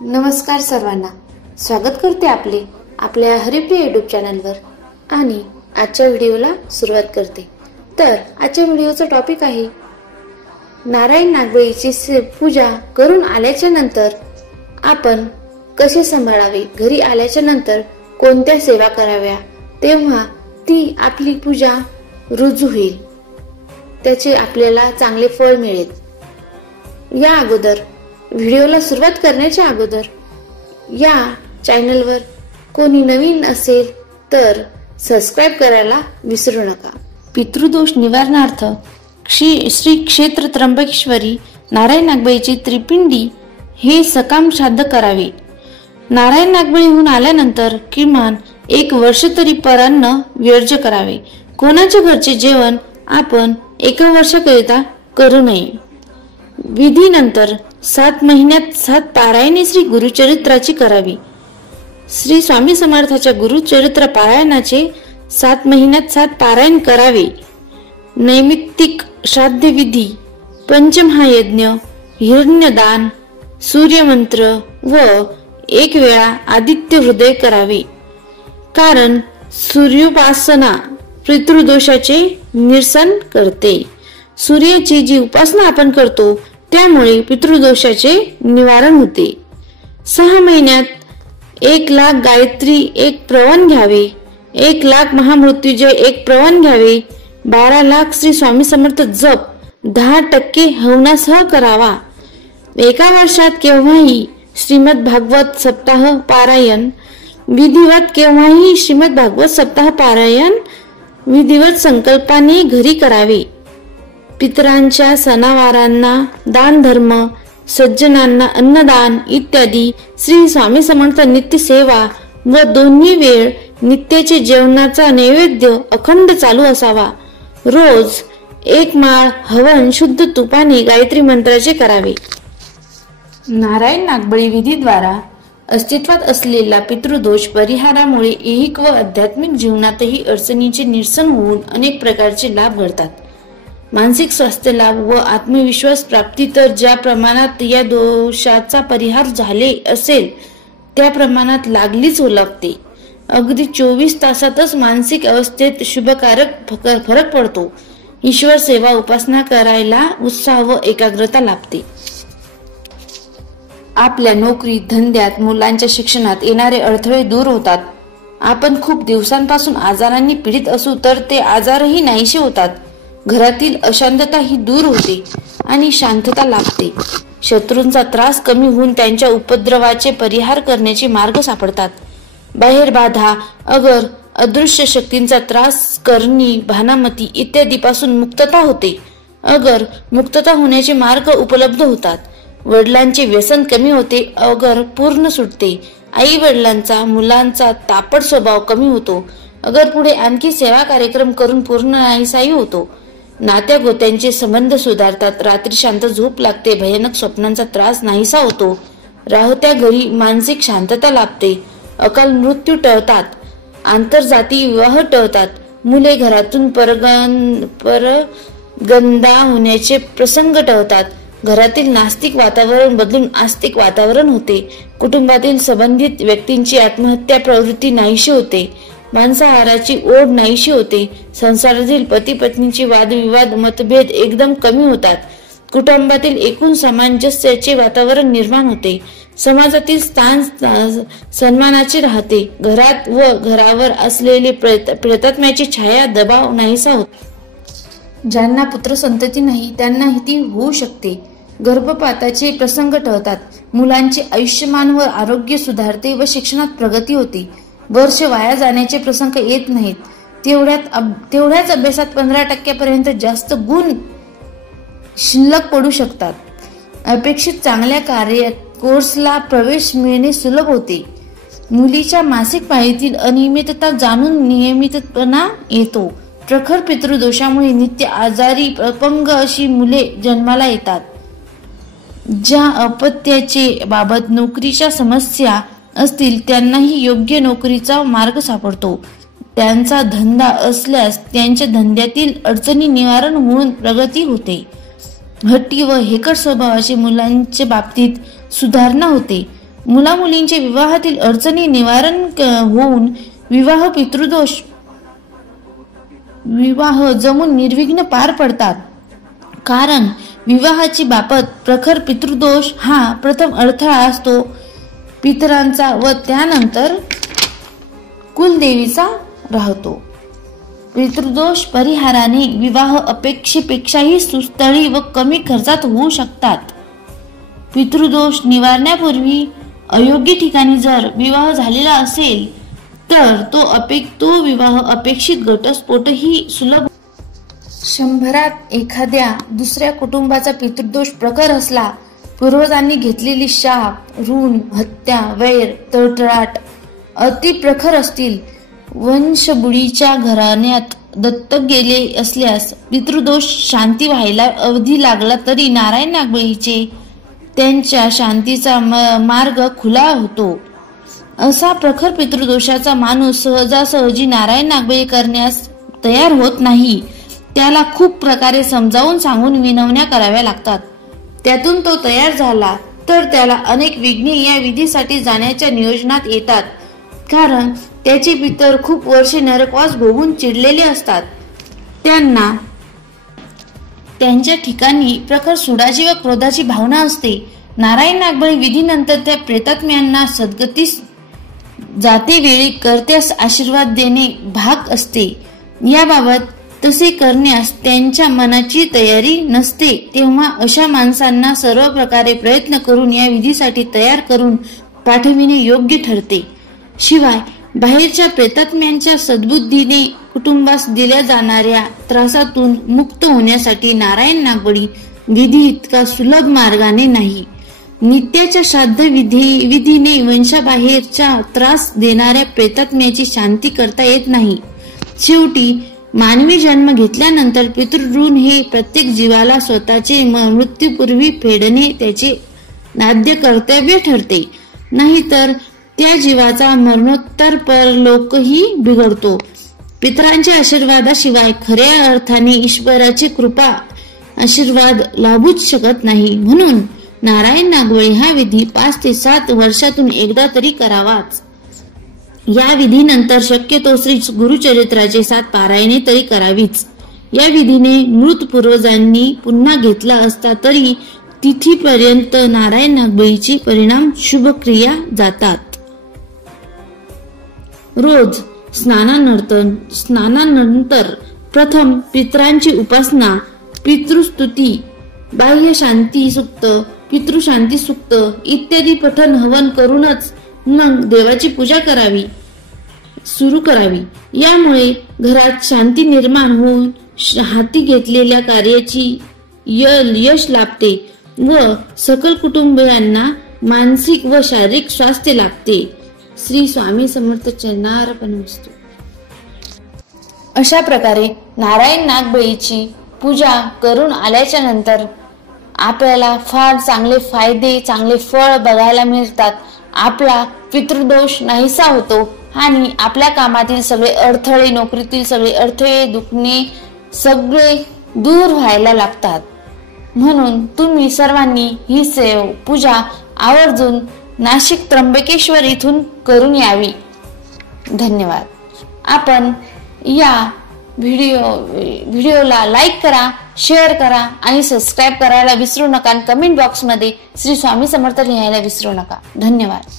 नमस्कार सर्वांना, स्वागत करते आपल्या हरिप्रिय युट्यूब चॅनलवर आणि आजच्या व्हिडिओला सुरुवात करते। तर आजच्या व्हिडिओचा टॉपिक आहे नारायण नागबळीची पूजा करून आल्याच्या नंतर आपण कसे सांभाळावे, घरी आल्याच्या नंतर कोणत्या सेवा कराव्या तेव्हा ती आपली पूजा रुजू होईल, त्याचे आपल्याला चांगले फळ मिळेल। या अगोदर व्हिडिओला सुरुवात करण्याच्या अगोदर या चॅनलवर कोणी नवीन असेल तर सबस्क्राइब करायला विसरू नका। पितृदोष निवारणार्थ श्री क्षेत्र त्र्यंबकेश्वरी नारायण नागबळीची त्रिपिंडी हे सकाम श्राद्ध करावे। नारायण नागबळीहून आल्यानंतर किमान 1 वर्ष तरी परान्न वर्ज्य करावे। कोणाच्या घरचे जेवण आपण 1 वर्षाकरिता करू नये। विधीनंतर 7 महिन्यात 7 पारायणे श्री गुरुचरित्राची करावी। श्री स्वामी समर्थाच्या गुरुचरित्र पारायणाचे 7 महिन्यात 7 पारायण करावे। नैमित्तिक श्राद्ध विधी, पंचमहायज्ञ, हिरण्यदान, सूर्यमंत्र व 1 वेळा आदित्य हृदय करावे, कारण सूर्योपासना पितृदोषाचे निरसन करते। सूर्याची जी उपासना आपण करतो त्यामुळे पितृदोषाचे निवारण होते। 6 महिन्यात 1,00,000 गायत्री 1 प्रवण घ्यावे, 1,00,000 महामृत्युंजय 1 प्रवण घ्यावे, 12,00,000 श्री स्वामी समर्थ जप 10% हवनासह करावा। 1 वर्षात केव्हाही श्रीमद भागवत सप्ताह पारायण विधिवत केव्हाही श्रीमद भागवत सप्ताह पारायण विधिवत संकल्पाने घरी करावे। पितरांच्या सणावारांना दान धर्म, सज्जनांना अन्नदान इत्यादी, श्री स्वामी समर्थ नित्य सेवा व दोन्ही वेळ नित्याचे जेवणाचा नैवेद्य अखंड चालू असावा। रोज 1 माळ हवन शुद्ध तुपाने गायत्री मंत्राचे करावे। नारायण नागबळी विधीद्वारा अस्तित्वात असलेला पितृदोष परिहारामुळे ऐहिक व आध्यात्मिक जीवनातही अडचणींचे निरसन होऊन अनेक प्रकारचे लाभ घडतात। मानसिक स्वास्थ्य लाभ व आत्मविश्वास प्राप्ती तर ज्या प्रमाणात या दोषाचा परिहार झाले असेल त्या प्रमाणात लागलीच ओलावते। अगदी 24 तासातच मानसिक अवस्थेत शुभकारक फरक पडतो। ईश्वर सेवा उपासना करायला उत्साह व एकाग्रता लाभते। आपल्या नोकरी धंद्यात मुलांच्या शिक्षणात येणारे अडथळे दूर होतात। आपण खूप दिवसांपासून आजारांनी पीडित असू तर ते आजारही नाहीसे होतात। घरातील अशांतता ही दूर होते आणि शांतता लाभते। शत्रूंचा त्रास कमी होऊन त्यांच्या उपद्रवाचे परिहार करण्याचे मार्ग सापडतात। बाहेर बाधा, अगर, अदृश्य शक्तींचा त्रास, करणी, भानामती इत्यादी पासून मुक्तता होते। अगर मुक्तता होण्याचे मार्ग उपलब्ध होतात। वडिलांचे व्यसन कमी होते, अगर पूर्ण सुटते। आई वडिलांचा मुलांचा तापट स्वभाव कमी होतो, अगर पुढे आणखी सेवा कार्यक्रम करून पूर्ण नाहीसाही होतो। नात्या गोत्यांचे संबंध सुधारतात, रात्री शांत झोप लागते, भयानक स्वप्नांचा त्रास नाहीसा होतो। राहत्या घरी मानसिक शांतता लाभते, अकाल मृत्यू टळतात, आंतरजाती विवाह टळतात, मुले घरातून परगंदा होण्याचे प्रसंग टळतात, घरातील नास्तिक वातावरण बदलून आस्तिक वातावरण होते, कुटुंबातील संबंधित व्यक्तींची आत्महत्या प्रवृत्ती नाहीशी होते, मांसाहाराची ओढ नाहीशी होते, संसारातील पती पत्नीचे वादविवाद मतभेद एकदम कमी होतात, कुटुंबातील एकूण सामंजस्याचे वातावरण निर्माण होते, समाजातील स्थान सन्मानाचे राहते, घरात व घरावर असलेले प्रेतात्म्याची छाया दबाव नाहीसा होतो। ज्यांना पुत्र संतती नाही त्यांनाही ती होऊ शकते। गर्भपाताचे प्रसंग टळतात, मुलांचे आयुष्यमान व आरोग्य सुधारते व शिक्षणात प्रगती होते। वर्ष वाया जाण्याचे प्रसंग येत नाहीत। तेवढ्याच अभ्यासात 15% पर्यंत जास्त गुण शिल्लक पडू शकतात। अपेक्षित चांगल्या कोर्सला प्रवेश मिळणे सुलभ होते। मुलीच्या मासिक पाळीतील अनियमितता जाणून नियमितपणा येतो। प्रखर पितृदोषामुळे नित्य आजारी अपंग अशी मुले जन्माला येतात। ज्या अपत्याचे बाबत नोकरीच्या समस्या असतील त्यांनाही योग्य नोकरीचा मार्ग सापडतो। त्यांचा धंदा असल्यास त्यांच्या धंद्यातील अडचणी निवारण होऊन प्रगती होते। हट्टी व हेकट स्वभावाचे मुलांच्या बाबतीत सुधारणा होते। मुलामुलींचे विवाहातील अडचणी निवारण होऊन विवाह जमून निर्विघ्न पार पडतात. कारण विवाहाची बाबत प्रखर पितृदोष हा प्रथम अडथळा असतो पितरांचा व त्यानंतर कुलदेवीचा राहतो. पितृदोष परिहाराने विवाह अपेक्षेपेक्षाही सुस्थळी व कमी खर्चात होऊ शकतात. पितृदोष निवारण्यापूर्वी अयोग्य ठिकाणी जर विवाह झालेला असेल तर तो विवाह अपेक्षित घटस्फोटही सुलभ. 100 एखाद्या दुसऱ्या कुटुंबाचा पितृदोष प्रखर असला, पूर्वजांनी घेतलेली शाप, ऋण, हत्या, वैर, तळतळाट अति प्रखर असतील, वंशबुडीच्या घराण्यात दत्तक गेले असल्यास पितृदोष शांती व्हायला अवधी लागला तरी नारायण नागबळीचे त्यांच्या शांतीचा मार्ग खुला होतो. असा प्रखर पितृदोषाचा माणूस सहजासहजी नारायण नागबळी करण्यास तयार होत नाही. त्याला खूप प्रकारे समजावून सांगून विनवण्या कराव्या लागतात. त्यातून तो तयार झाला तर त्याला अनेक विघ्ने या विधीसाठी जाण्याच्या नियोजनात येतात. कारण त्याचे पितर खूप वर्षे नरकवास भोगून चिडलेले असतात. त्यांना त्यांच्या ठिकाणी प्रखर सुडाची व क्रोधाची भावना असते. नारायण नागबळी विधीनंतर त्या प्रेतात्म्यांना सद्गतीस जाते वेळी कर्त्यास आशीर्वाद देणे भाग असते. याबाबत तसे करण्यास त्यांच्या मनाची तयारी नसते. तेव्हा अशा माणसांना सर्व प्रकारे प्रयत्न करून या विधीसाठी तयार करून पाठविणे योग्य ठरते. शिवाय बाहेरच्या प्रेतात्म्यांच्या सद्बुद्धीने कुटुंबास दिल्या जाणाऱ्या त्रासातून मुक्त होण्यासाठी नारायण नागबळी विधी इतका सुलभ मार्गाने नाही. नित्याच्या श्राद्ध विधीने वंशाबाहेरच्या त्रास देणाऱ्या प्रेतात्म्याची शांती करता येत नाही. शेवटी मानवी जन्म घेतल्यानंतर पितृऋण हे प्रत्येक जीवाला स्वतःचे मृत्यूपूर्वी फेडणे त्याचे नाद्य कर्तव्य ठरते. नाहीतर त्या जीवाचा मरणोत्तर परलोकही बिघडतो. पितरांच्या आशीर्वादाशिवाय खऱ्या अर्थाने ईश्वराची कृपा आशीर्वाद लाभूच शकत नाही. म्हणून नारायण नागबळी हा विधी 5 ते 7 वर्षातून एकदा तरी करावाच. या विधीनंतर शक्यतो श्री गुरुचरित्राचे 7 पारायणे तरी करावीच. या विधीने मृत पूर्वजांनी पुन्हा घेतला असता तरी तिथीपर्यंत नारायण नागबळीची परिणाम शुभक्रिया जातात. रोज स्नानानंतर प्रथम पितरांची उपासना, पितृस्तुती, बाह्य शांती सूक्त, पितृशांती सूक्त इत्यादी पठन हवन करूनच मग देवाची पूजा सुरू करावी. यामुळे घरात शांती निर्माण होऊन हाती घेतलेल्या कार्याची यश लाभते व सकल कुटुंबियांना मानसिक व शारीरिक स्वास्थ्य लाभते. श्री स्वामी समर्थ चरणार्पणमस्तु. अशा प्रकारे नारायण नागबळीची पूजा करून आल्याच्या नंतर आपल्याला फार चांगले फायदे, चांगले फळ बघायला मिळतात. आपला पितृदोष नाहीसा होतो आणि आपल्या कामातील सगळे अडथळे, नोकरीतील सगळे अडथळे, दुखणे सगळे दूर व्हायला लागतात. म्हणून तुम्ही सर्वांनी ही पूजा आवर्जून नाशिक त्र्यंबकेश्वर इथून करून यावी. धन्यवाद. आपण या व्हिडिओला लाईक करा, शेअर करा आणि सबस्क्राईब करायला विसरू नका. कमेंट बॉक्समध्ये श्री स्वामी समर्थ लिहायला विसरू नका. धन्यवाद.